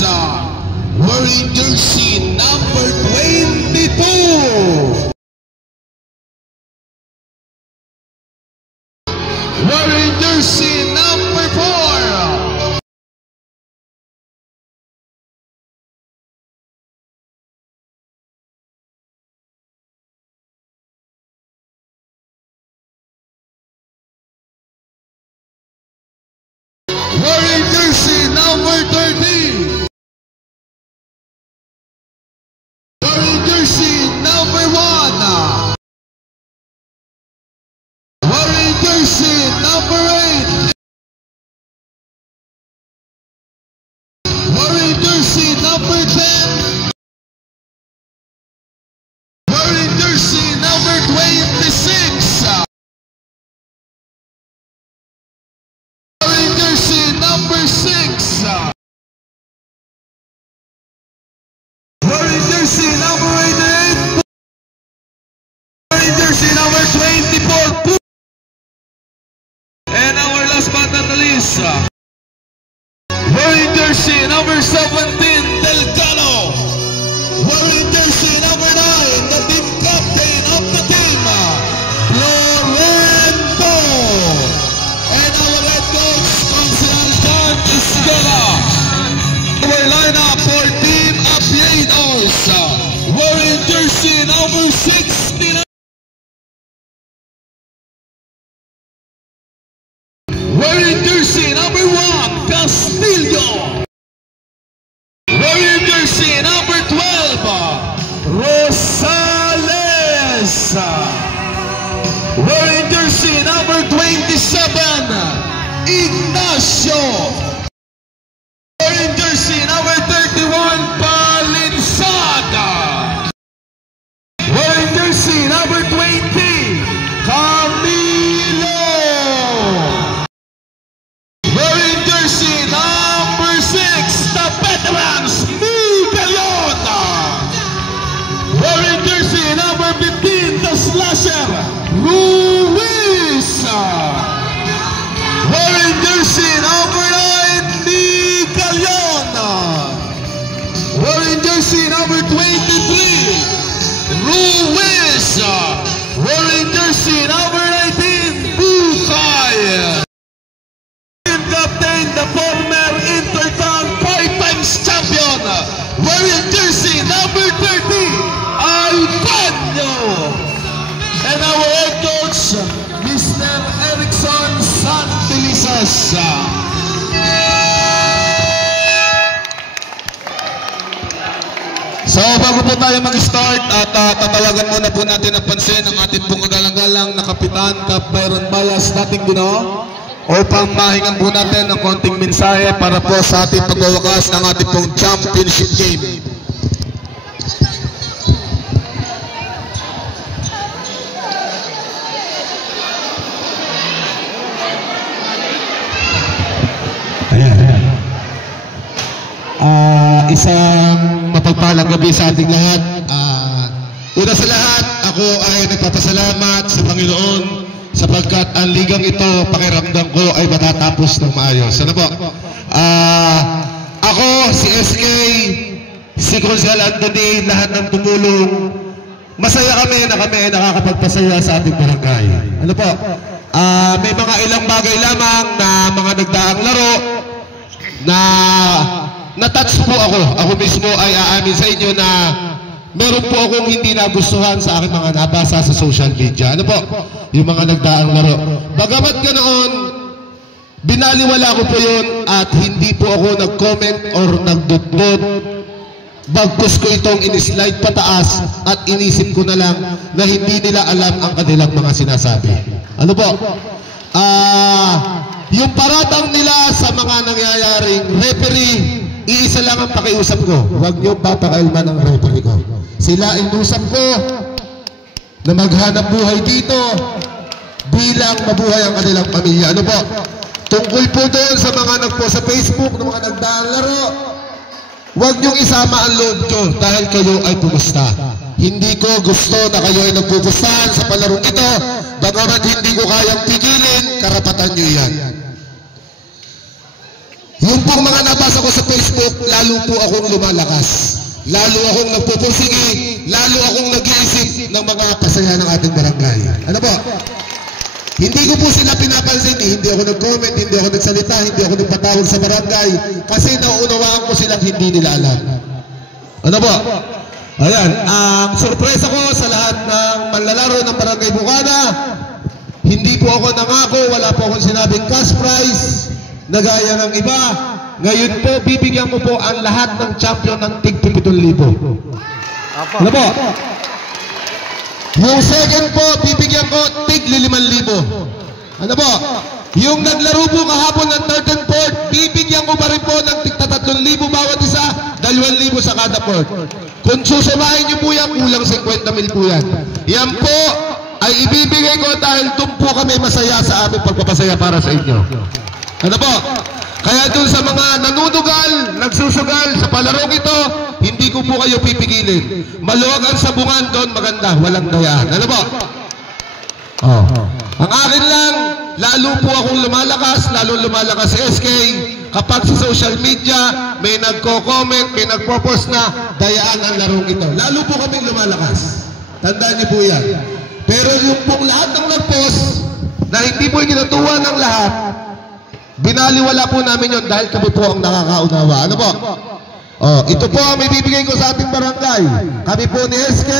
wearing jersey number 22. Wearing jersey number 4. Wearing jersey number 13. Wearing jersey number 1. Wearing jersey number 8. Wearing jersey number 10. Wearing jersey number 26. Wearing jersey number 6. Wearing jersey number 88. Wearing jersey number 24. And our last but not the least, wearing jersey number 17, Delgado. Wearing jersey number 9, the team captain of the team, Florento. And our head coach, Councilor John Escola. Our lineup for Team Apiedos, wearing jersey number 69. Wearing jersey number 1, Castillo. Wearing jersey number 12, Rosales. Wearing jersey number 27, Ignacio. Wearing jersey number 31, Balinsada. Wearing jersey number 20, Camilo. Wearing jersey number 6, the veterans, Miguelon. Wearing jersey number 15, the slasher, Luis. Wearing jersey number 9, Miguelon. Wearing jersey number 23, Luis. Wearing jersey number 19, Bukay. Captain, the former Intertown 5-times champion, wearing jersey number 30, Albanyo. And our head coach, Mr. Erickson Santilisas. So bago po tayo mag-start at tatawagan muna po natin ang pansin ang ating pong kagalang-galang na Kapitan Cap Byron Balas dating Ginoo, upang mahingan po natin ng konting mensahe para po sa ating pagwawakas ng ating pong championship game. Isang mapagpalang gabi sa ating lahat. Una sa lahat, ako ay nagpapasalamat sa Panginoon sapagkat ang ligang ito, pakiramdam ko ay matatapos ng maayos. Ano po? Ako, si SK, si Consul Anthony, lahat ng tumulong. Masaya kami na kami ay nakakapagpasaya sa ating barangay. Ano po? May mga ilang bagay lamang na mga nagdaang laro na na-touch po ako. Ako mismo ay aamin sa inyo na meron po akong hindi nagustuhan sa aking mga nabasa sa social media. Ano po? Yung mga nagdaang laro. Bagamat ganoon, binaliwala ko po yun at hindi po ako nag-comment or nagdudbod. Bagkus ko itong in-slide pataas at inisip ko na lang na hindi nila alam ang kanilang mga sinasabi. Ano po? Yung paratang nila sa mga nangyayaring referee, iisa lang ang pakiusap ko. Huwag niyo papakailman ang referee ko. Sila inusap ko na maghanap buhay dito bilang mabuhay ang kanilang pamilya. Ano po? Tungkol po doon sa mga nagpo sa Facebook, ng mga nagdaang laro, huwag niyong isama ang loob ko dahil kayo ay pumusta. Hindi ko gusto na kayo ay nagpupustahan sa palarong ito, bagamat hindi ko kayang pigilin, karapatan niyo yan. Yung pong mga nabasa ko sa Facebook, lalo po akong lumalakas. Lalo akong nagpupursige, lalo akong nag-iisip ng mga pasaya ng ating barangay. Ano po? Hindi ko po sila pinapansin, hindi ako nag-comment, hindi ako nagsalita, hindi ako nagpatawag sa barangay kasi nauunawaan ko silang hindi nila alam. Ano po? Ayan, ang sorpresa ko sa lahat ng manlalaro ng Barangay Bukana, hindi po ako nangako, wala po akong sinabing cash prize na gaya ng iba. Ngayon po, bibigyan ko po ang lahat ng champion ng tig 7,000. Ano po? Yung second po, bibigyan ko tig 5,000. Ano po? Yung naglaro po kahapon ng third and fourth, bibigyan ko pa rin po ng tig 3,000 bawat isa, 2,000 sa kada fourth. Kung susumahin niyo po yan, kulang 50,000 po yan. Yan po ay ibibigay ko dahil doon po kami masaya sa aming pagpapasaya para sa inyo. Ano po? Kaya doon sa mga nanunugal, nagsusugal sa palarong ito, hindi ko po kayo pipigilin. Maluwag ang sabungan doon, maganda, walang dayaan. Ano po? Oh. Ang akin lang, lalo po akong lumalakas si SK, kapag sa social media, may nagko-comment, may nagpo-post na dayaan ang larong ito. Lalo po kaming lumalakas. Tandaan niyo po yan. Pero yung pong lahat ng nag-post, na hindi po ikinatuwa ng lahat, binaliwala po namin yun dahil kami po ang nakakaunawa. Ano po? Oh, ito po ang may bibigay ko sa ating barangay. Kami po ni SK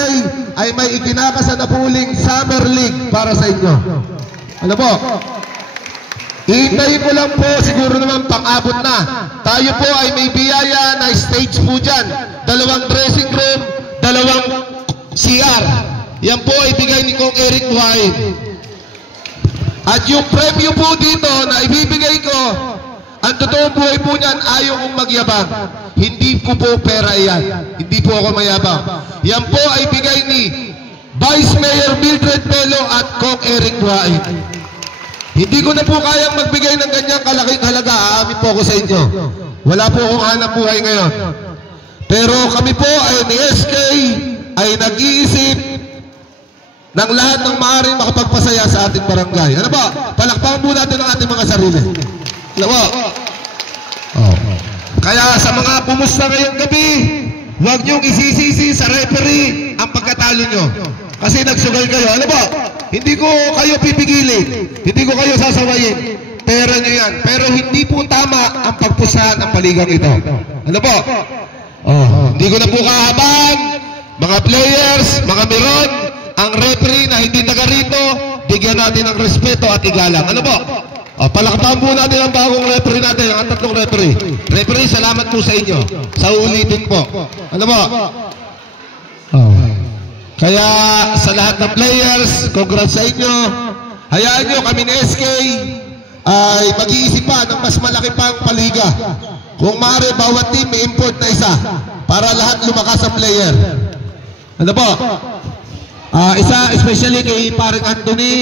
ay may ikinakasa na puling Summer League para sa inyo. Ano po? Ihintayin ko lang po, siguro naman pang-abot na. Tayo po ay may biyaya na stage po dyan. 2 dressing room, 2 CR. Yan po ay bigay ni Kong Eric White. At yung premyo po dito na ibibigay ko, ang totoong buhay po niyan, ayaw kong magyabang. Hindi ko po pera yan. Hindi po ako mayabang. Yan po ay bigay ni Vice Mayor Mildred Pelo at Kong Eric White. Hindi ko na po kayang magbigay ng ganyang kalaking halaga. Aamin po ako sa inyo. Wala po akong hanap buhay ngayon. Pero kami po ay ni SK ay nag-iisip ng lahat ng maaaring makapagpasaya sa ating barangay. Ano ba? Palakpakan po natin ang ating mga sarili. Ano ba? Oh. Kaya sa mga pumusta ngayong gabi, huwag niyong isisisi sa referee ang pagkatalo niyo. Kasi nagsugal kayo. Ano ba? Hindi ko kayo pipigilin. Hindi ko kayo sasawayin. Pera niyo yan. Pero hindi po tama ang pagpusahan ng paligang ito. Ano po? Oh. Hindi ko na po kahabang. Mga players, mga meron, ang referee na hindi taga rito, bigyan natin ng respeto at igalang. Ano po? O, palakpakan po natin ang bagong referee natin, ang 3 referee. Referee, salamat po sa inyo. Sa ulitin po. Ano po? Oh. Kaya sa lahat ng players, congrats sa inyo. Hayaan nyo kami ni SK ay mag-iisip pa ng mas malaki pang paliga. Kung maaari, bawat team may import na isa para lahat lumakas ang player. Ano po? Isa, especially kay Paring Anthony,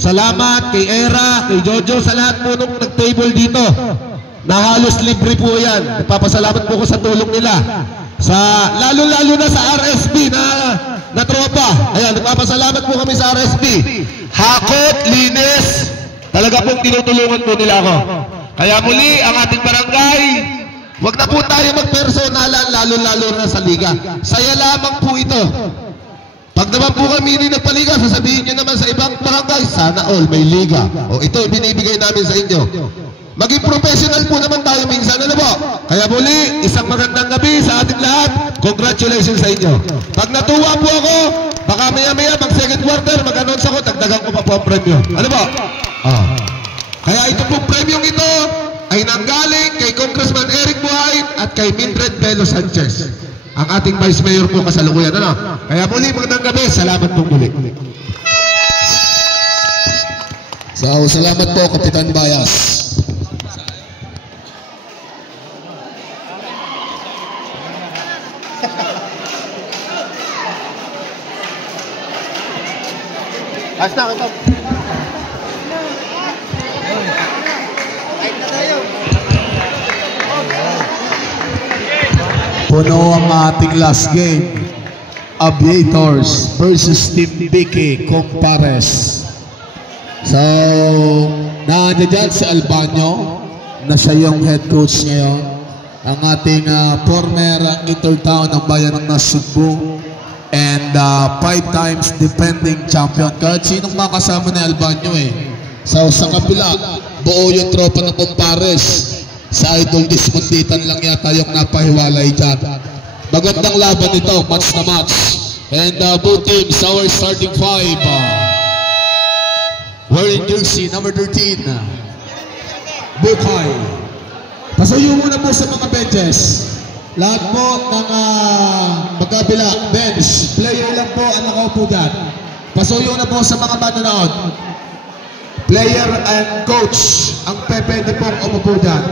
salamat, kay Era, kay Jojo, sa lahat po nung nag-table dito. Na halos libre po yan. Nagpapasalamat po ko sa tulong nila. Lalo-lalo na sa RSB na tropa. Ayan, nagpapasalamat po kami sa RSB. Hakot, linis, talaga pong tinutulungan po nila ako. Kaya muli, ang ating barangay, wag na po tayo magpersonalan, lalo-lalo na sa liga. Saya lamang po ito. Pag naman po kami hindi nagpaliga, sasabihin nyo naman sa ibang barangay, sana all may liga. O ito, binibigay namin sa inyo. Maging professional po naman tayo minsan, ano po? Kaya muli, isang magandang gabi sa ating lahat. Congratulations sa inyo. Pag natuwa po ako, baka maya-maya, mag-second quarter, mag-announce ako, dagdagan ko pa po ang premyo. Ano po? Kaya ito pong premyong ito ay nanggaling kay Congressman Eric White at kay Mildred Pelo Sanchez. Ang ating Vice Mayor po kasalukuyan. Ano? Kaya muli, magandang gabi. Salamat po muli. So, salamat po, Kapitan Bayas. Hasta kita. Puno ang ating last game. Aviators versus Team Vicky Compares. So, nandiyan si Albanyo na siya yung head coach ngayon. ang ating former Intertown ng bayan ng Cebu and 5 times defending champion. Kahit sinong makasama ni Albanyo eh. So sa kapila, buo yung tropa ng Compares. Sa Idol Dismunditan lang yata yung napahiwalay dyan. Magandang laban ito, match na match. And both teams, our starting 5. Wearing jersey number 13, Bukay. Pasuyo muna po sa mga benches. Lahat po ng magkabila, bench, player lang po ang nakaupo dyan. Pasuyo na po sa mga manonood. Player and coach ang pwede pong umupo dyan.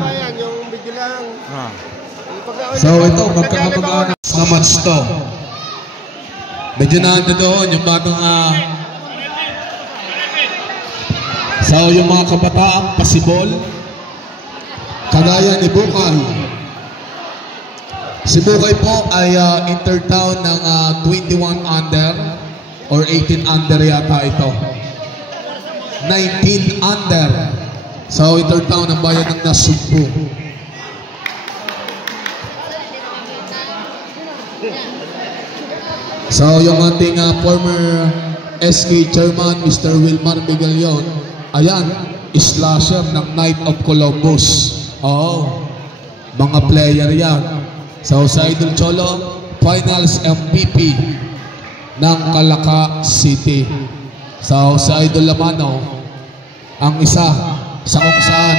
So ito, magkakamag-anak na match to. Medyo nanda doon yung bagong so yung mga kabataang pasibol kagaya ni Bukay. Si Bukay po ay Intertown ng 21 under or 18 under yata ito, 19 under. So Intertown ng bayan ng Cebu. So yung ating former SK chairman Mr. Wilmar Migalion, ayan, slasher ng Knight of Columbus. Oo, mga player yan. So sa Idol Cholo, finals MVP ng Calaca City. So sa Idol Lamano, ang isa sa kung saan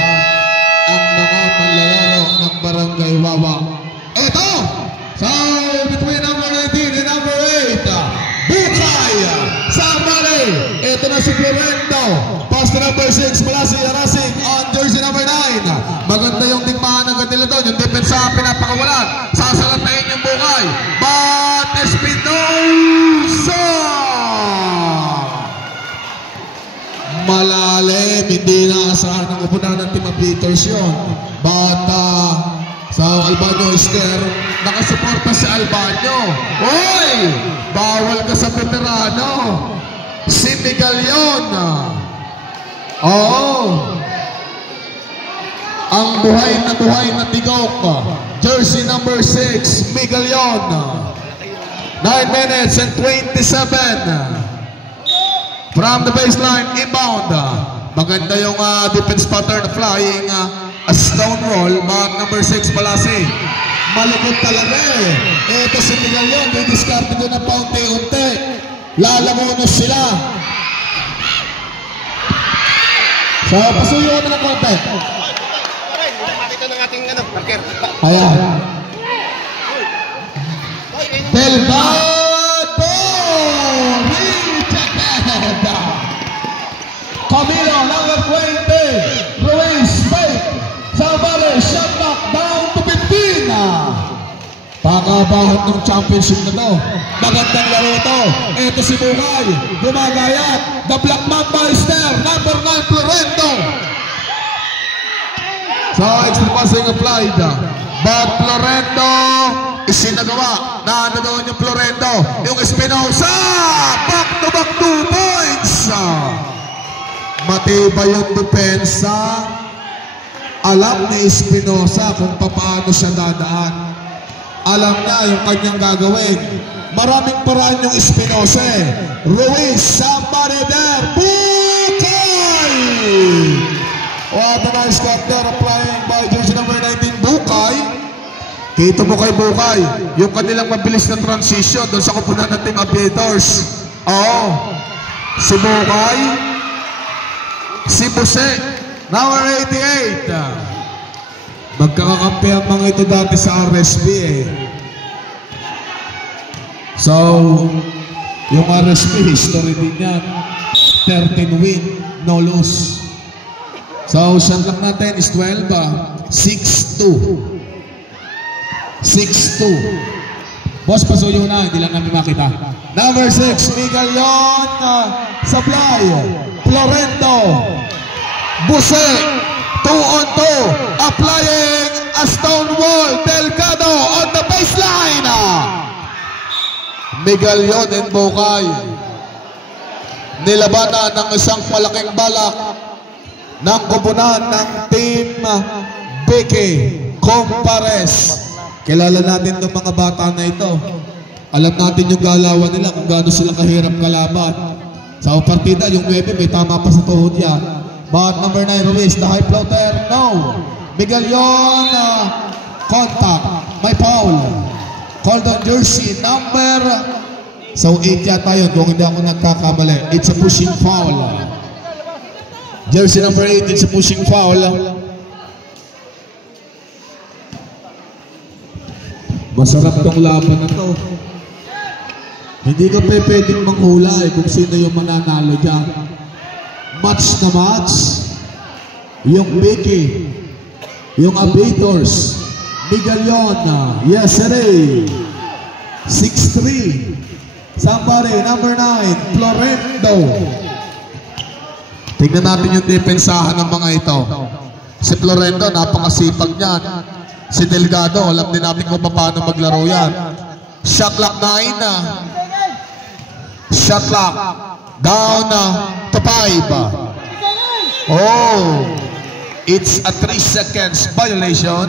ang mga manlalaro ng Barangay Wawa. Ito! So between number 19 and number 8, Bukay Samari. Ito na si Florento. Pass to number 6, Malasi Arasing on jersey number 9. Maganda yung digmaan ng kanila doon. Yung depensa pinapakawalan. Sasalantayin yung Bukay. But Espinosa! Malalim. Hindi naasahan ng upunan ng Team Peters yun. But sa Albanyo Ester, nakasuporta si Albanyo. Hoy! Bawal ka sa veterano. Si Migalion. Oo. Ang buhay na tigok. Jersey number 6, Migalion. 9 minutes and 27. From the baseline, inbound. Maganda yung defense pattern flying a stone roll. Number 6, Palasi. Malugod talaga eh. Ito si Migalion, didiscard ko na paunti-unti. Lalamunos sila. So, pasuyo mo ng konti. Makita ng ating parker. Ayan. Delgado! Rejected! Camilo, number 20. Ruiz, Spike. Salvador, shot knock down to 15. Pakabahot ng championship na to. Magandang laro to. Ito si Bukay. Gumagayat. The Black Mamba is there. Number 9, Florento. So, extra passing applied. But Florento isinagawa. Naano doon yung Florento. Yung Espinosa. Back to back 2 points. Matibay yung depensa. Alam ni Espinosa kung paano siya dadaan. Alam na yung kanyang gagawin. Maraming paraan yung Espinosa eh. Ruiz, somebody there. Bukay! What a nice cut there applying by jersey number 19, Bukay. Kita mo kay Bukay, yung kanilang mabilis na transition doon sa kupunan ng Team Aviators. Oo. Si Bukay. Si Buse. Number 88. Magkakakampi ang mga ito dati sa RSB eh. So, yung RSB, history din yan. 13 win, no lose. So, shot lang natin is 12. 6-2. 6-2. Boss, pasuyo na, hindi lang namin makita. Number 6, Migalion. Supply. Florento. Buse. 2 on 2. Applying a stone wall. Delgado on the baseline. Migalion and Bukay. Nilabatan ng isang malaking balak ng kupunan ng Team Beke Compares. Kilala natin ng mga bata na ito. Alam natin yung galawan nila kung gaano sila kahirap kalaban. Sa partida, yung 9 may tama pa sa tuhod yan. But number 9 Ruiz, the high floater, no. Miguel yon, contact, may foul. Called on jersey number, so 8 yata yun kung hindi ako nagkakamali. It's a pushing foul. Jersey number 8, it's a pushing foul. Masarap tong laban na to. Hindi ka pwedeng manghula kung sino yung mananalo dyan. Match na match. Yung Vicky, yung Abators, Miguel yon, yes sir. 6'3". Somebody, number 9, Florendo. Tingnan natin yung depensahan ng mga ito. Si Florendo, napakasipag niyan. Si Delgado, alam din natin kung paano maglaro yan. Shot clock 9. Shot clock down to 5. Oh, it's a 3 seconds violation.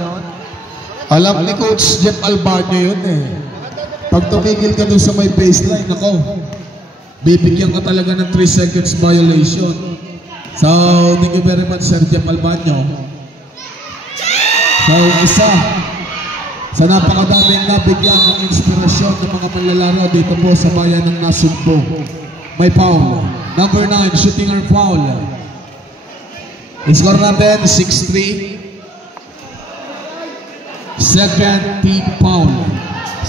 Alam ni Coach Jeff Albarno yun eh. Pag tumigil ka doon sa may baseline, ako, bibigyan ka talaga ng 3 seconds violation. So, thank you very much, Sir Jeff Albarno. So, isa sa napakadaming nabigyan ng inspirasyon ng mga manlalaro dito po sa bayan ng Nasugbo. May foul. Number 9, shooting or foul. Score natin, 6-3. Second team foul.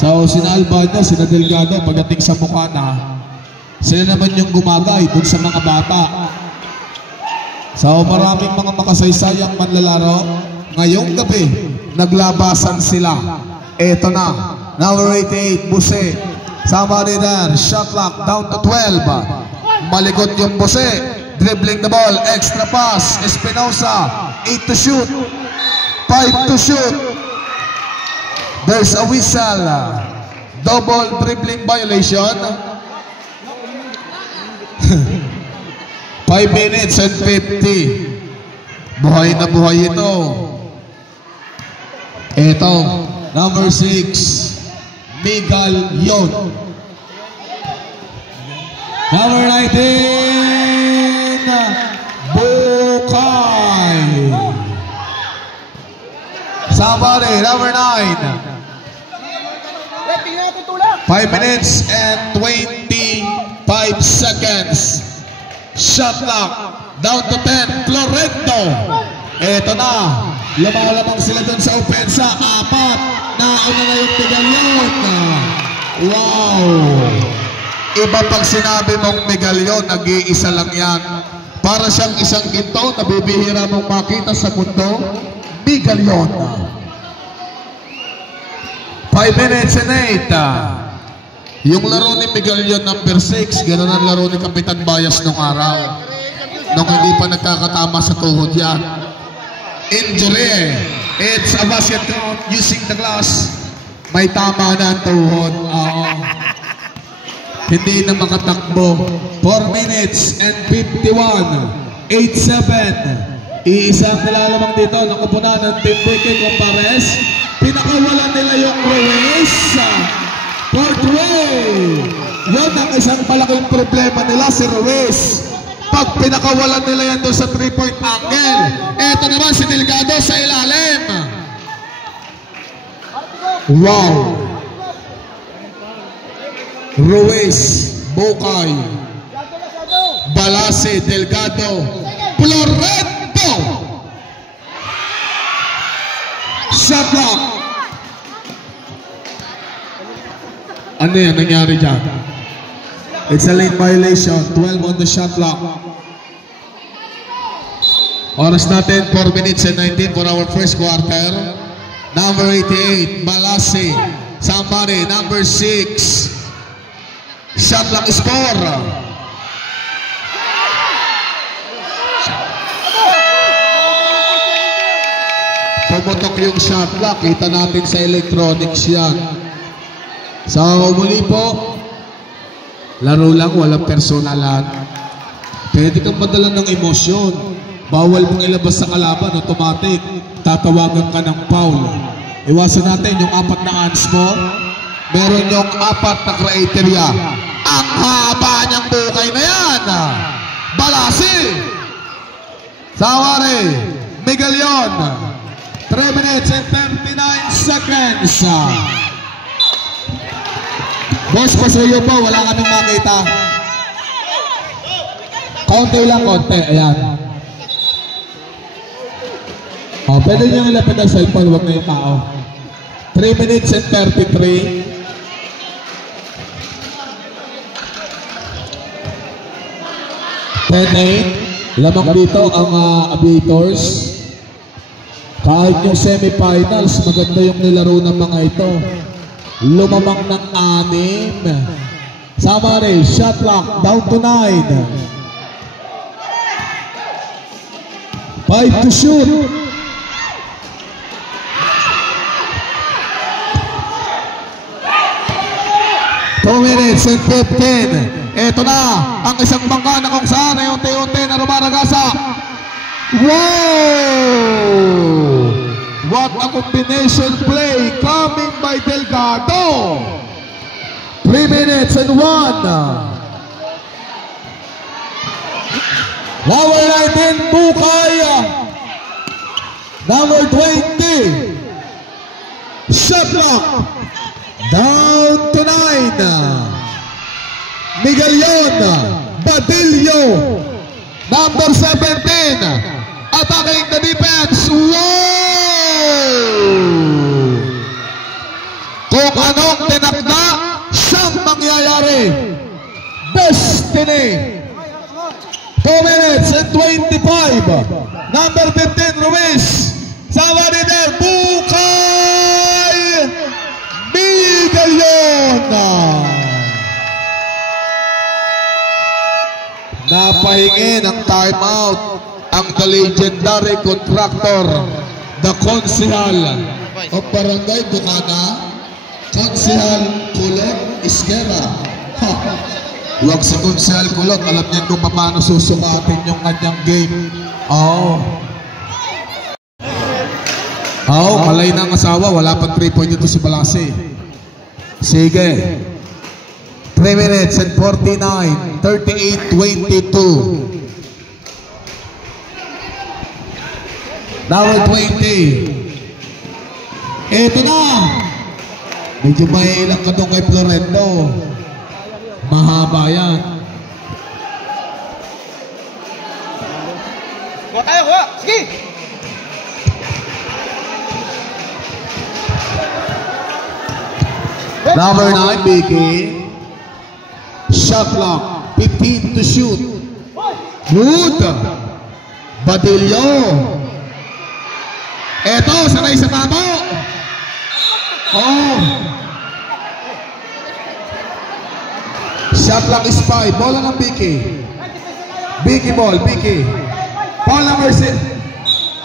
So, sina Albarno, sina Delgado, pagdating sa mukha na, sila naman yung gumagay dun sa mga bata. So, maraming mga makasaysayang manlalaro. Ngayong gabi, naglabasan sila. Eto na, number 88, Buse. Somebody there, shot clock down to 12. Malikot yung Buse, dribbling the ball, extra pass, Espinosa, 8 to shoot, 5 to shoot. There's a whistle. Double dribbling violation. 5 minutes and 50. Buhay na buhay ito. Ito, number 6, Miguel yon. Number 19, Bukay. Somebody, number 9. 5 minutes and 25 seconds. Shot clock down to 10. Florendo. Eto na. Lumalamang sila dun sa opensa. 4. Nauna na yung Miguel yon. Wow. Iba pag sinabi mong Miguel yon, nag-iisa lang yan. Para siyang isang ginto na bibihira mong makita sa mundo. Miguel yon. 5 minutes and 8. Yung laro ni Miguel yon number 6, gano'n ang laro ni Kapitan Bayas nung araw. Nung hindi pa nagkakatama sa tuhod yan. Injury. It's a basket count using the glass. May tama na ang tuhod. Hindi na makatakbo. 4 minutes and 51. 8-7. Iisang nilalamang dito. Nakupunan ng Team Vicky Compares. Pinakawalan nila yung Ruiz. Fourth way. Yan ang isang malaking problema nila, si Ruiz. Pag pinakawalan nila yan doon sa 3-point angle. Eto naman si Delgado sa ilalim. Wow. Ruiz, Bukay, Balase, Delgado, Florendo. Shot clock. Ano yan nangyari dyan? It's a late violation. 12 on the shot clock. Oras natin, 4 minutes and 19 for our first quarter. Number 88, Balase. Somebody, number 6. Shot clock score. Pumutok yung shot clock. Kita natin sa electronics yan. So, muli po, laro lang, walang personalan. Pwede kang madala ng emosyon. bawal mong ilabas sa kalaban, automatic, tatawagan ka ng foul. Iwasan natin yung 4 na hands mo. Meron yung 4 na criteria. Ang haba niyang bukay na yan. Balasi. Sawari. Miguel yon. 3 minutes and 39 seconds. Boss, pasuyo po. Wala kaming makita. Konti lang, konti. Ayan. O, pwede nyo ilapit ang cellphone. Huwag na yung tao. 3 minutes and 33. 10-8. Lamang dito ang Aviators. Kahit yung semifinals, maganda yung nilaro ng mga ito. Lumamang ng 6. Samari, shot clock, down to 9. 5 to shoot. 2 minutes and 15. Ito na ang isang bangka na kung saan ay unti-unti na rumaragasa. Wow! What a combination play coming by Delgado. 3 minutes and 1. Number 19, Bukay. Number 20, shot clock. Down to 9. Miguel yon. Badillo. Number 17. Attacking the defense. Wow! Kung anong tinakda, siyang mangyayari. Destiny. 2 minutes and 25. Number 15, Ruiz. Somebody there. Bukay. Miguel yon. Napahingi ng timeout ang the legendary contractor, the konsehal of Barangay Bukana, Konsehal Kulot Isguera. Huwag si Konsehal Kulot, alam niyan kung paano susukatin yung kanyang game. Kalay ng asawa, wala pang 3 point ito si Balasi. Sige. 3 minutes and 49, 38-22. Number 20. Ito na. Medyo may ilang ka doon kay Florendo. Mahaba yan. Kuha tayo, kuha! Sige! Number 9, Vicky. Shot clock, 15 to shoot. Good. Badillo. Eto, sanay sa tabo. Shot clock is 5. Bola ng Vicky. Vicky ball, Vicky. Ball number 6.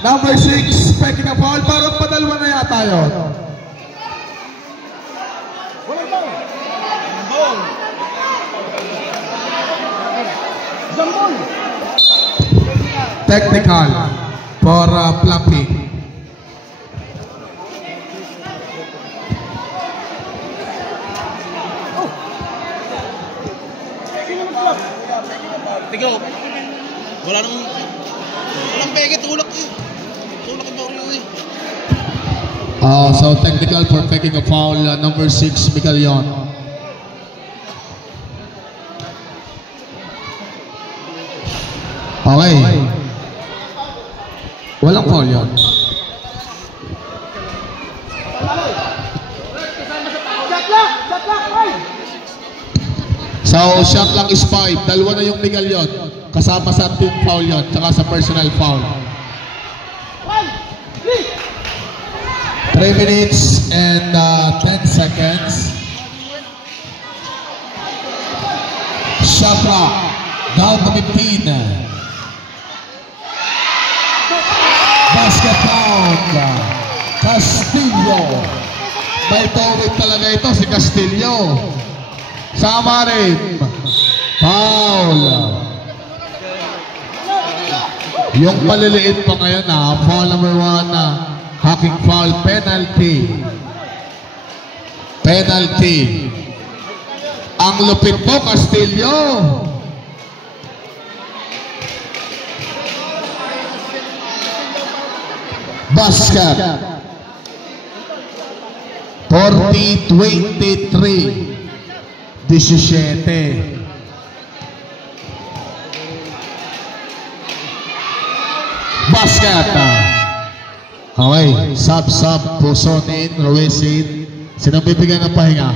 Number 6, pecking a foul. Parang padalwa na yata yun. Technical for Fluffy. Tigaw. Walang peke, tulak eh. Tulak ang bawal eh. So technical for pecking a foul, number 6, Miguel yon. Okay. Walang foul yun. So, shot lang is 5. Dalawa na yung Miguel yon. Kasama sa team foul yon. Tsaka sa personal foul. 3 minutes and 10 seconds. Shot clock. Down to 15. Basket count. Castillo. May tawid talaga ito si Castillo. Sama rin. Foul. Yung maliliit pa ngayon na foul number 1 na hacking foul, penalty. Penalty. Ang lupit mo, Castillo. Basket. 40-23. 17. Basket. Okay, sub, Pusonin, Ruisin. Sinong bibigyan ng pahinga?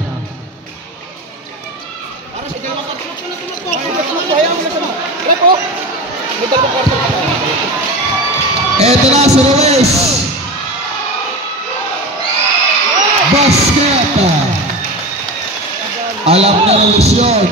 Eto na si Ruiz. Basket. Alam na Ruiz yun.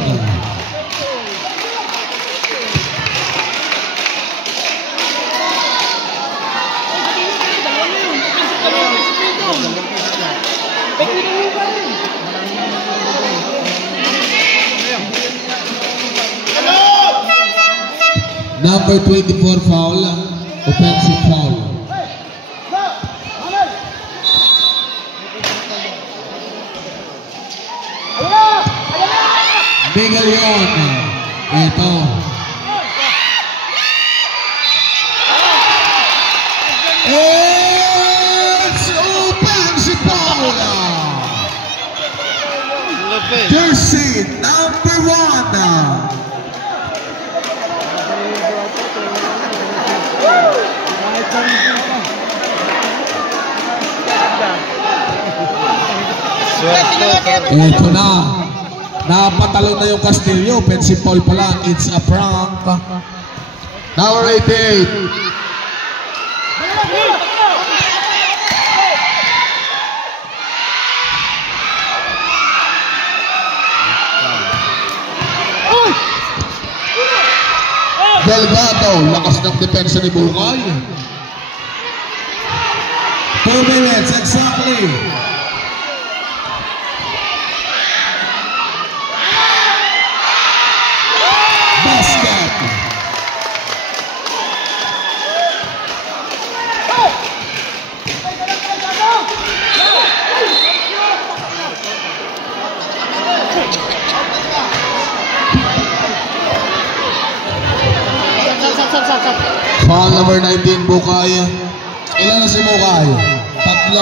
Number 24 foul, offensive foul. Miguel yun. Ito. It's offensive foul. Jersey number 1. Ito na. Napatalo na yung Castillo. Offensive foul pa lang. It's a prank. Number 88. Delgado. Lakas ng depensa ni Bukay. 2 minutes exactly. Basket. Foul number 19, Bukay. Ilan na si Bukay? 3.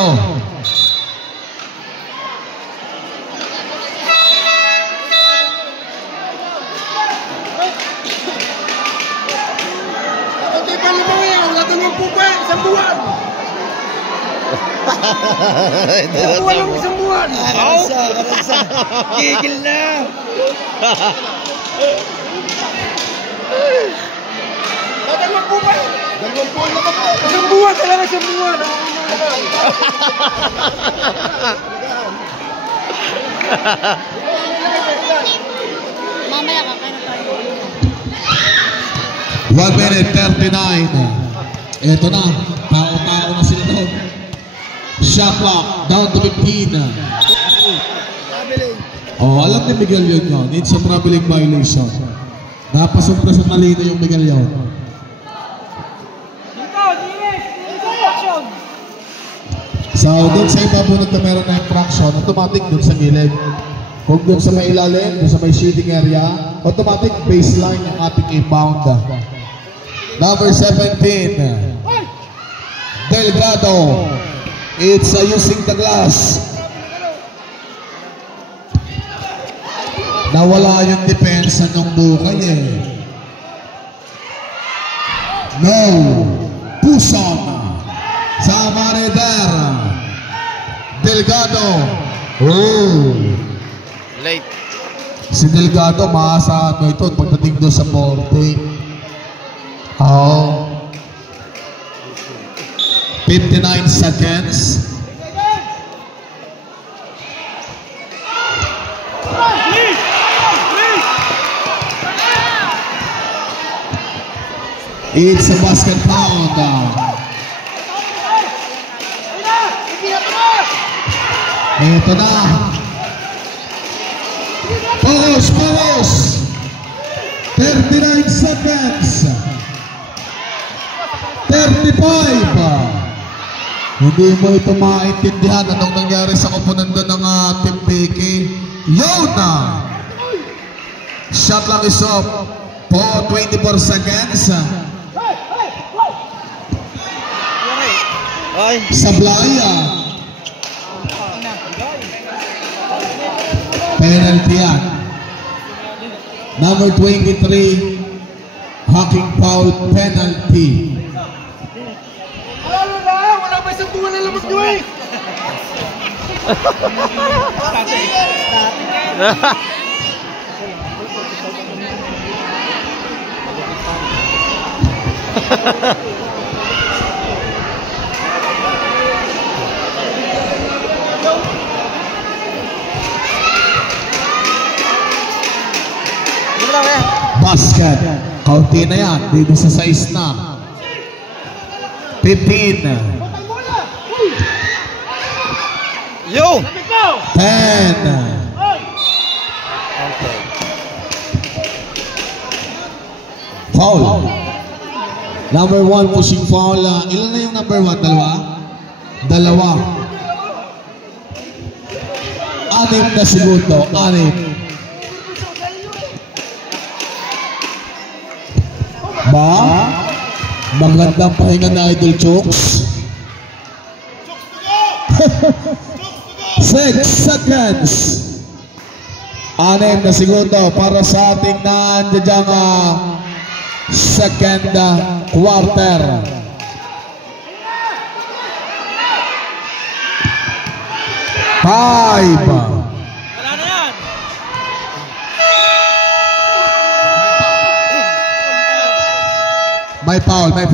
Isang buwan. Karansa. Gigil na. Dalawang buwan na ba? Isang buwan talaga, isang buwan. Mamaya kakain na tayo. 1 minute 39. Ito na. Tao-tao na sila doon. Shot clock. Down to 15. Oh, alam ni Miguel yun. It's a traveling violation. Napasumpra sa talino yung Miguel yun. So, doon sa iba po na meron na infraction, automatic doon sa gilid. Kung doon sa may ilalim, doon sa may shooting area, automatic baseline yung ating inbound. Number 17, Delgado. It's using the glass. Nawala yung depensa ng Bukay eh. No. Puson. Sa Marider. Delgado. Oh. Late. Si Delgado, maasahan mo ito pagdating doon sa boarding. Oh. 59 seconds. It's a basket foul down. Ito na. Pause. 39 seconds. Hindi mo ito maintindihan anong nangyari sa koponendo ng Team PK. Yun na! Shot lang is off for 24 seconds. Ay. Sablaya. Penalty yan. Number 23, hacking foul penalty. Wala pa isang bunga na lamot nyo eh. Basket. Kaunti na yan. Dito sa 6 na. 15. Yo! 10. Foul. Number 1 pushing foul. Ilan na yung number 1? Dalawa. 6 na segundo. 6. Magandang pahinga na Idol Chokes. 6 seconds. 6 na segundo para sa ating nandiyadyang second quarter. Five. Wala na yan! May foul. 18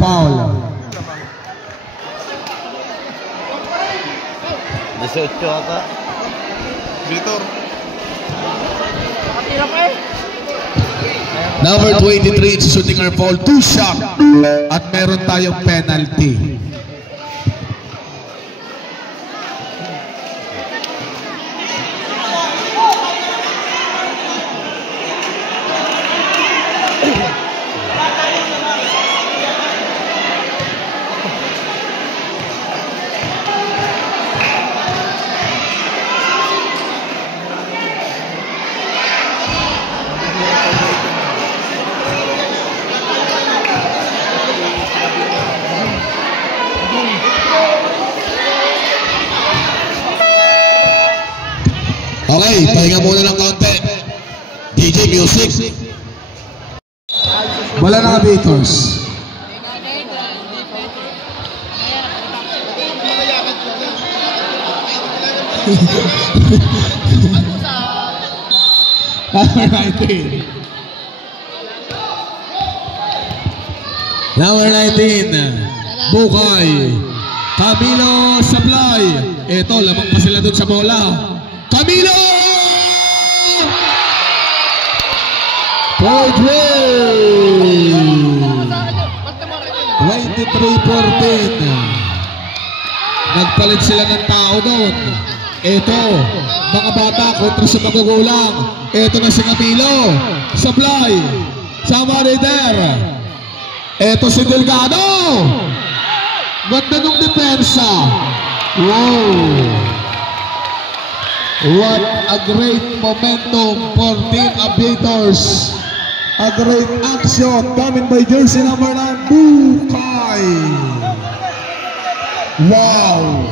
ata. Victor. Nakatira pa eh. Number 23 is shooting our foul. 2 shot. At meron tayong penalty. Okay, pahinga muna ng kaunti. DJ Music. Wala na beaters. Number 19, Bukay. Camilo Sablay. Ito, lamang pa sila doon sa bola. Camilo! Point win! 23-14. Nagpalit sila ng tao doon. Ito, mga bata kontra sa magugulang. Ito na si Camilo Sablay. Sama Rider. Ito si Delgado. Ganda nung depensa. Wow! What a great momentum for Team Aviators. A great action coming by jersey number 9, Bukay. Wow.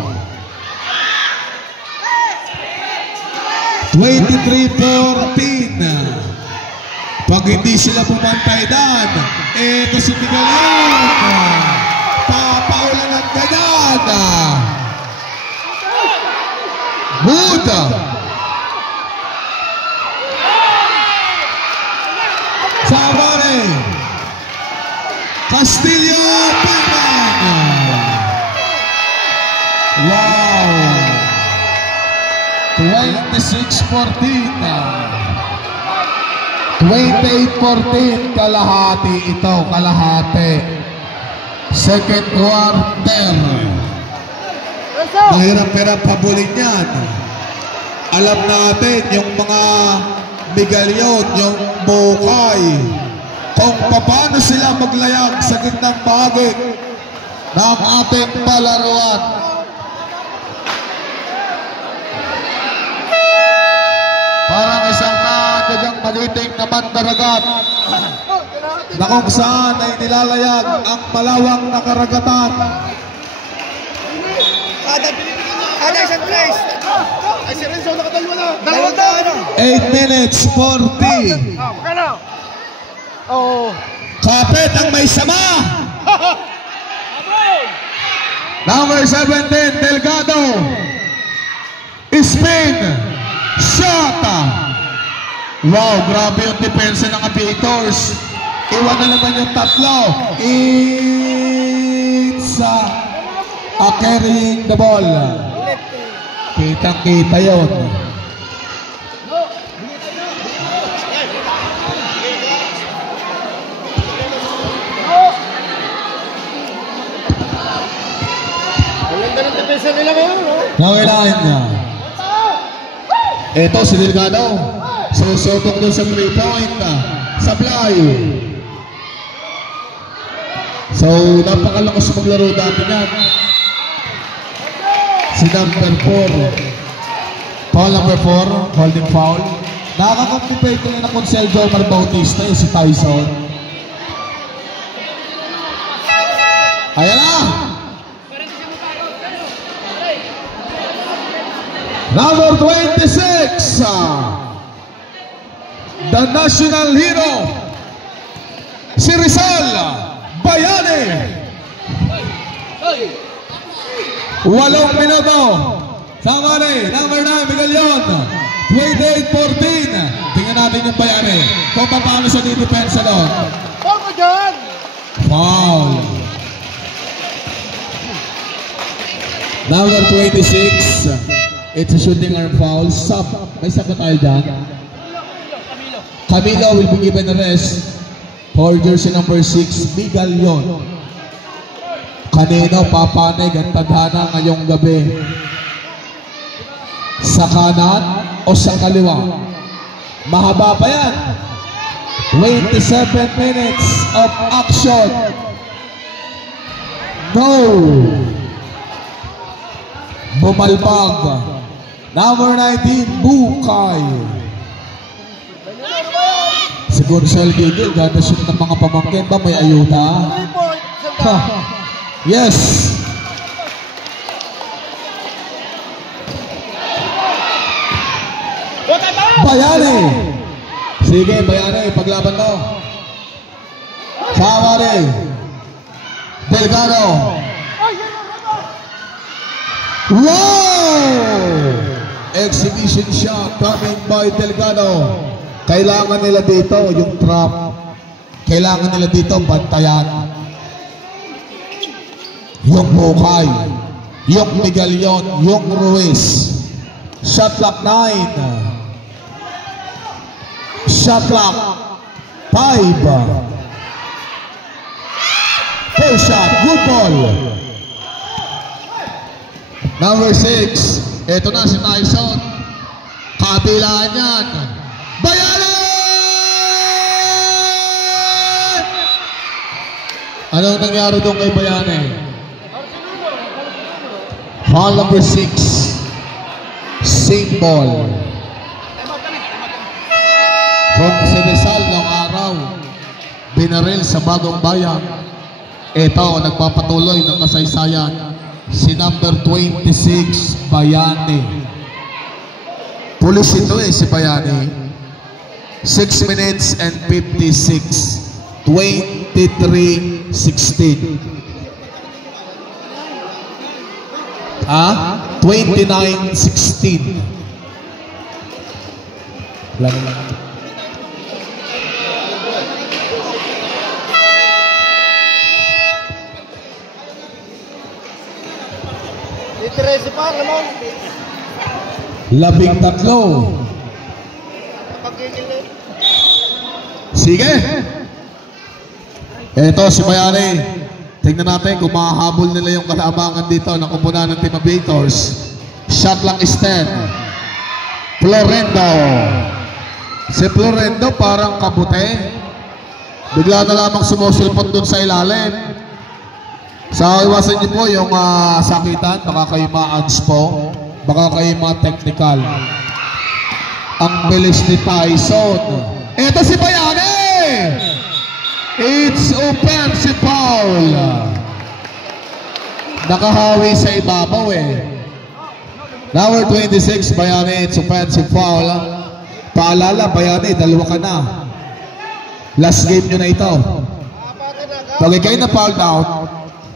23-14. Pag hindi sila pumantay dan, eto si Miguel. Papaulan at ganyan. Buda. Sabare. Castillo Pinang. Wow. 26-14. 28-14. Kalahati ito. Kalahati. Second quarter. Mahirap-hirap pabulin yan. Alam natin yung mga Miguelyon, yung Bukay, kung paano sila maglayag sa gitnang bahagi ng ating palaruan. Parang isang nadagang maliting na mandaragat na kung saan ay nilalayag ang malawang na karagatan. Kada isang place. Ay, si Renzo nakadalwa na. Dalawang na. 8 minutes 40. Magkano? Oo. Kapit ang may sama. Number 17, Delgado. Spin. Shot. Wow, grabe yung depensa ng Aviators. Iwan na naman yung tatlo. It's a carrying the ball. Kitang-kita yun. Nangilain niya. Ito si Delgado. Susutok doon sa 3-point. Supply. So, napakalakas maglaro dati niyan. Si number 4. Foul number 4. Holding foul. Nakakampipate na ng Conseljo Omar Bautista yung si Tyson. Ayan na! Number 26, the national hero, si Rizal Bayani. 8 minuto. Samari, number 9, Miguel Yon. 28-14. Tingnan natin yung Bayani. Kung paano siya didepensa doon. Foul ka dyan! Foul. Number 26. It's a shooting arm foul. Sub. May sub na tayo dyan. Camilo will be given a rest for jersey number 6, Miguel Yon. Kanino papanig ang tadhana ngayong gabi? Sa kanan o sa kaliwa? Mahaba pa yan. 27 minutes of action. No. Bumalbag. Number 19, Bukay. Siguro siya Gigil, ganda siya ng mga pamangkin ba? May ayuda? Ha. Yes. Bayani. Sige, Bayani, paglaban mo. Samari. Delgado. Wow! Exhibition shot coming by Delgado. Kailangan nila dito yung trap. Kailangan nila dito bantayan. Yung Bukay, yung Miguel Yon, yung Ruiz. Shot clock 9. Shot clock 5. Full shot, good ball. Number 6, ito na si Tyson. Kabilaan yan. Bayani! Anong nangyari doon kay Bayani? Foul number 6. Same ball. From si Rizal ng araw, binaril sa Bagong Bayan. Ito, nagpapatuloy ng kasaysayan. Si number 26, Bayani. Pulis ito si Bayani. 6 minutes and 56. 23-16. 29-16. Interesse pa, Ramon. 13. Sige. Ito si Bayani. Tingnan natin kung makahabol nila yung kalabangan dito ng kumpunan ng Team Aviators. Shot lang is 10. Florendo. Si Florendo parang kabute. Bigla na lamang sumusulpot dun sa ilalim. So, iwasan niyo po yung sakitan. Baka kayo ma-ans po. Baka kayo ma-technical. Ang bilis ni Tyson. Ito si Bayani! It's offensive foul. Nakahawi sa ibabaw eh. Number 26, Bayani, it's offensive foul. Paalala, Bayani, dalawa ka na. Last game nyo na ito. Pag ikay na foul down,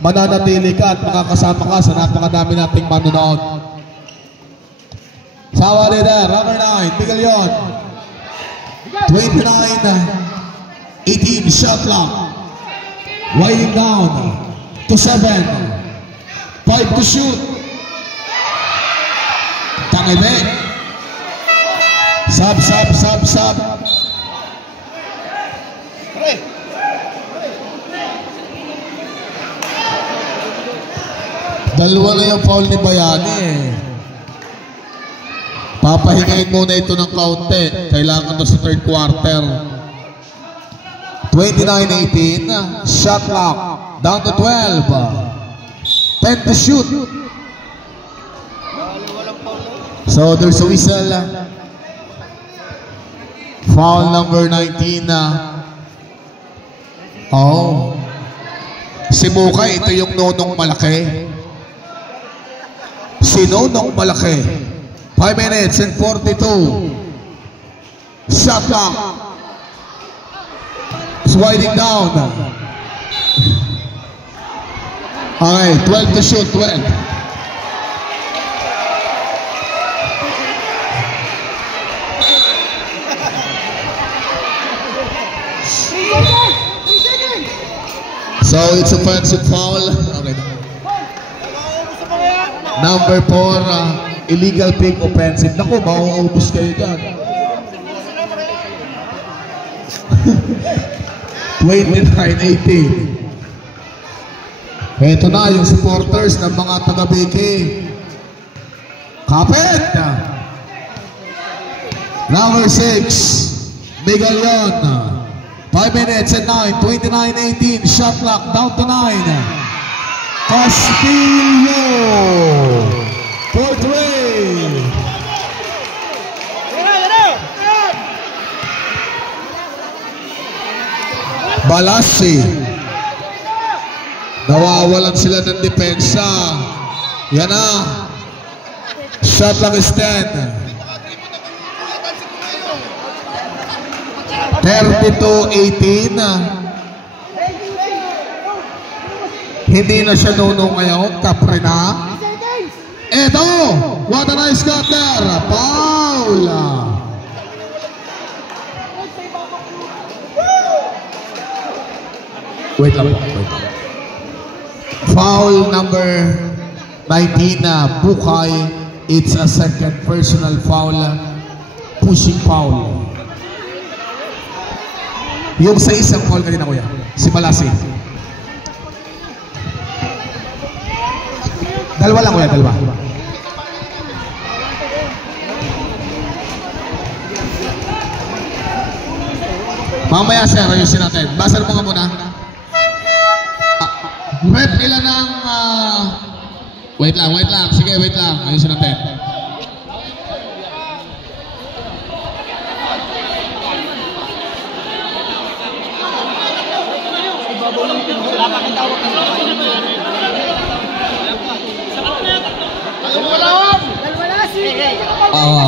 mananatili ka at makakasama ka sa napakadami nating manonood. Sawa leader, number 9, Miguel Yon. 29-18, shot clock. Winding down to 7. 5 to shoot. Tangibe. Sub. Dalawa na yung foul ni Bayani eh. Papahingayin muna ito ng kaunti. Kailangan to sa third quarter. 29-18. Shot clock. Down to 12. 10 to shoot. So there's a whistle. Foul number 19. Oh. Si Bukay, ito yung nonong malaki. Si nonong malaki. 5 minutes and 42. Shot clock. It's winding down. Okay, 12 to shoot, 12. So it's offensive foul. Okay. Number 4, illegal pick offensive. Naku, mauubos kayo dyan. 29-18. Ito na yung supporters ng mga taga-Biki. Kapit! Number 6, Miguel Yon. 5 minutes and 9, 29-18, shot clock down to 9. Castillo for 3. Balasi. Nawawalan sila ng depensa. Yan na. Shot lang is 10. 32-18. Hindi na siya nunong ngayon. Kapre na. Eto! What a nice cut there! Foul! Wait lang. Foul number 19, Bukay. It's a second personal foul. Pushing foul. Yung sa isang foul kanina, kuya, si Malasi. Dalawa lang, kuya, dalawa. Mamaya, sir, ayusin natin. Basa mo nga muna. Rep, ilan ang... Wait lang. Sige, wait lang. Ayusin natin.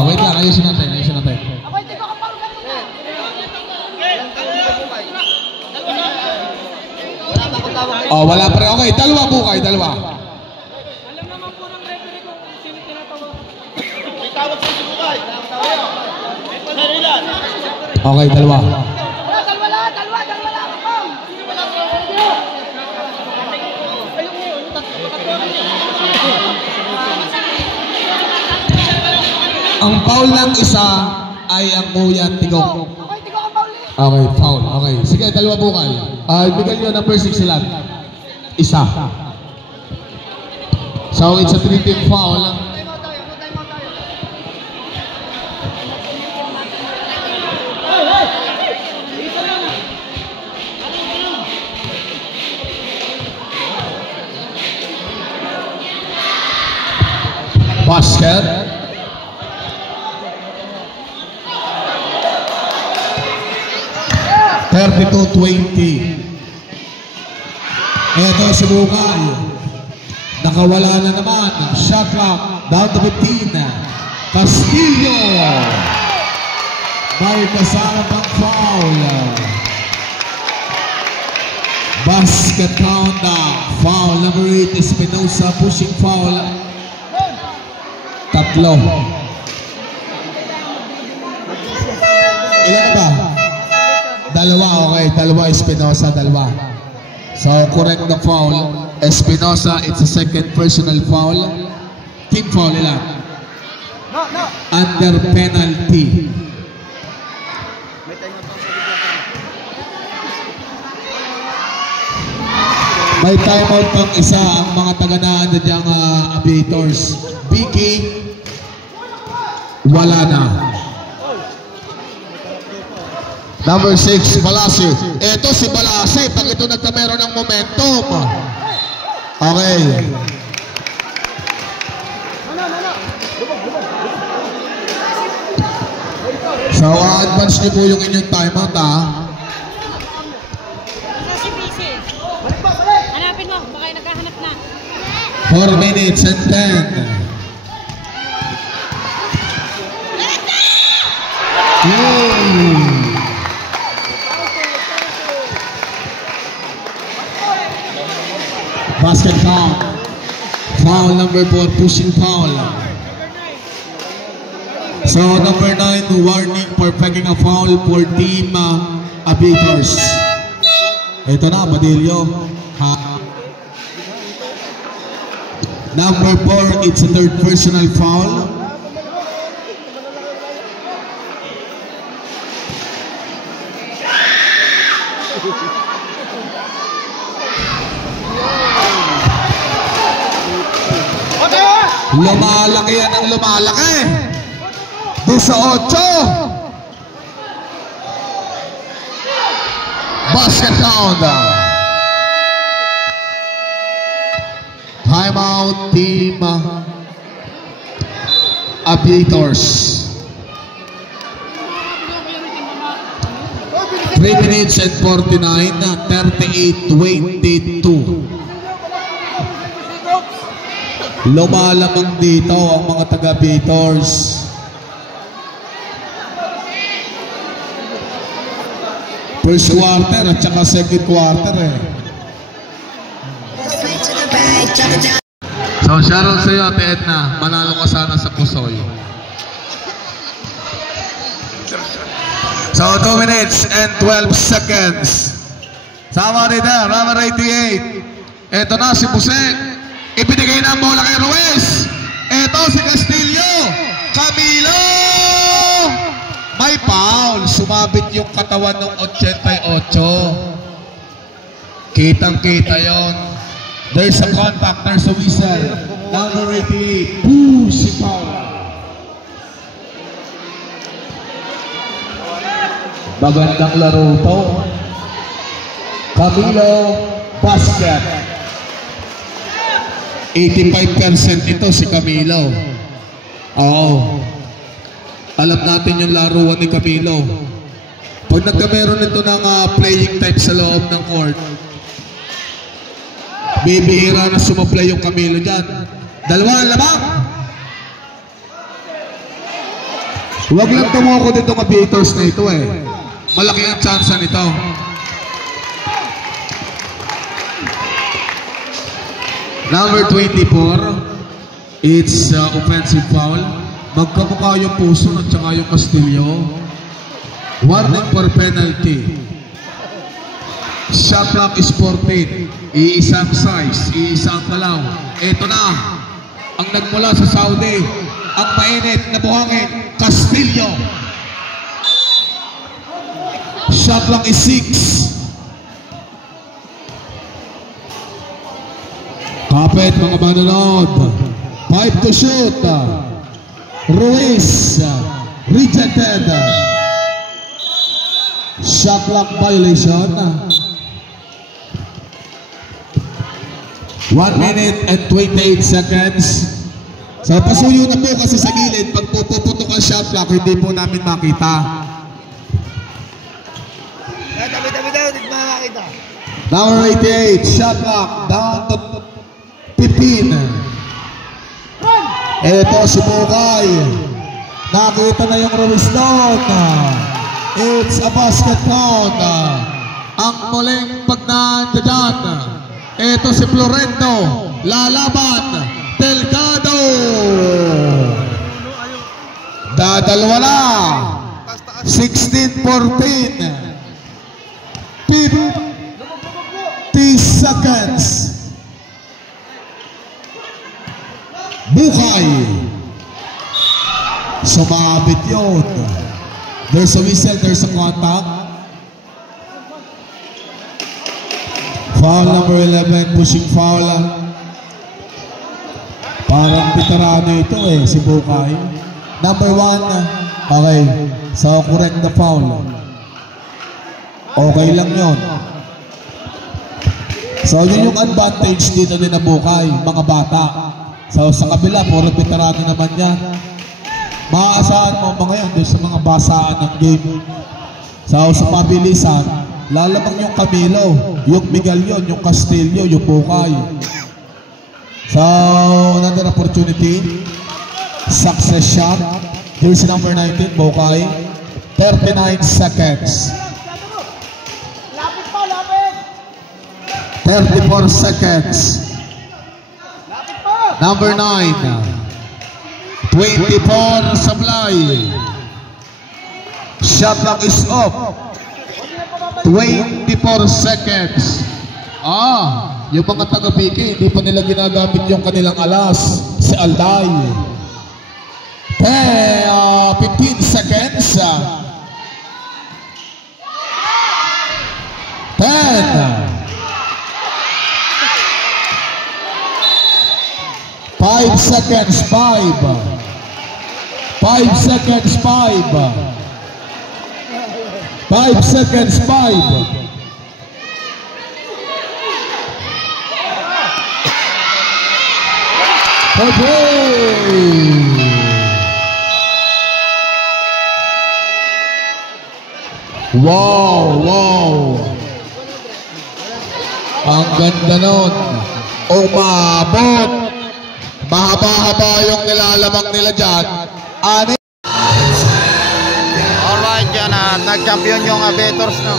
Wait lang, ayusin natin. Wala pa rin. Okay, dalawa Bukay, dalawa. Alam naman po ng referee kung sino tinatawag. May tawag sa Bukay. Okay, dalawa. Dalawa lang ako. Ang foul ng isa ay ang Kuya Tigok. Okay, tigo ka Pauli. Okay, foul. Okay. Sige, dalawa Bukay. Bigyan nyo number 6 sila. Isa. So, it's a 3-team foul. basket. Ito si Bukay. Nakawala na naman. Shot clock. Down to 15. Castillo. May kasama pang foul. Basket count na. Foul number 8. Espinosa pushing foul. 3. Ilan ba? 2, okay. 2 Espinosa, 2. So, correct the foul. Espinosa, it's a second personal foul. Team foul ilan? Under penalty. May timeout pang isa ang mga taga-naan na diyang aviators. Vicky, wala na. Number 6, Balasi. Ito si Balasi, pag ito nagkameron ng momentum. Okay. So, advance niyo po yung inyong timeout, ha? Hanapin mo, baka naghahanap na. 4 minutes and 10. Basket count. Foul number 4, pushing foul. So number 9, warning for pecking a foul for team Aviators. Ito na, Badillo. Number 4, it's a third personal foul. Lumalaki yan ang lumalaki. 18. Basket count. Timeout team Aviators. 3 minutes and 49, 38-22. Lumalamang dito ang mga taga-Aviators. First quarter at saka second quarter eh. So, shoutout sa iyo, Ate Edna. Manalo ka sana sa Pusoy. So, 2 minutes and 12 seconds. Sama rin na, number 88. Ito na si Busek. Ibinigay na ang bola kay Ruiz. Ito si Castillo. Camilo. May foul. Sumabit yung katawan ng 88. Kitang-kita yon. There's a contact. There's a whistle. Number 88. Push foul. Magandang laro to. Camilo, basket. 85% ito si Camilo. Oo. Alam natin yung laruan ni Camilo. Pag nagkameron ito ng playing type sa loob ng court, bibihira na sumaplay yung Camilo dyan. 2 lamang. Huwag lang tumoko dito ng Aviators na ito eh. Malaki ang chance nito. Number 24, it's offensive foul. Magkamukha yung Puso at saka yung Castillo. Warning for penalty. Shot clock is 14. Iisang size, iisang talaw. Ito na, ang nagmula sa Saudi, ang mainit na buhangin, Castillo. Shot clock is 6. Kapit mga manonood. 5 to shoot. Ruiz rejected. Shot clock violation. 1 minute and 28 seconds. So pasuyo na po kasi sa gilid, pag puputok ang shot clock, hindi po namin makita. Tabi-tabi daw, hindi ba makakita? Number 88, shot clock, down to 15. Ito si Bukay. Nakita na yung release down. It's a basket count. Ang muling pagnandiyan. Ito si Florento. Lalaban. Delgado. Dadalwa na. 16-14. 50 seconds. Bukay. Sumabit yun. There's a whistle, there's a contact. Foul number 11, pushing foul. Parang veterano ito si Bukay. Number 1, okay. So, correct the foul. Okay lang yun. So, yun yung advantage dito din na Bukay, mga bata. So, sa kabila, puro veterano naman yan. Maaasahan mo mga yan doon sa mga basaan ng game. So, sa pabilisan, lalabang yung Camilo, yung Miguel yung Castillo, yung Bukay. So, another opportunity. Success shot. Here's number 19, Bukay. 39 seconds. 34 seconds. Number 9. 24 supply. Shot clock is off. 24 seconds. Yung mga taga-Piki, hindi pa nila ginagamit yung kanilang alas. Si Alday. 15 seconds. 10. 5 seconds, 5 seconds, 5 seconds, 5. Wow. Ang ganda nun. Umabot. Mahaba-haba yung nilalamang nila dyan. Alright, yan na. Nag-champion yung Abettors, no?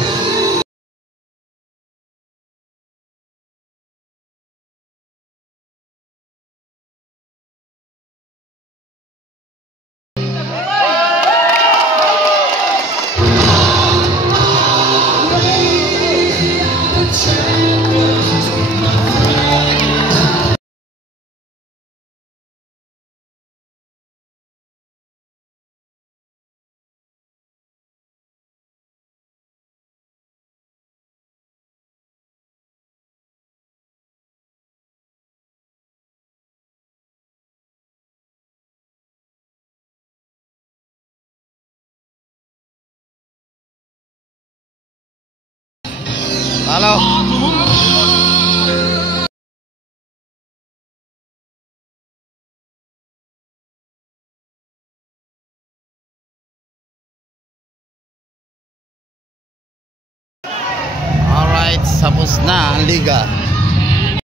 Halo. Alright, tapos na ang liga.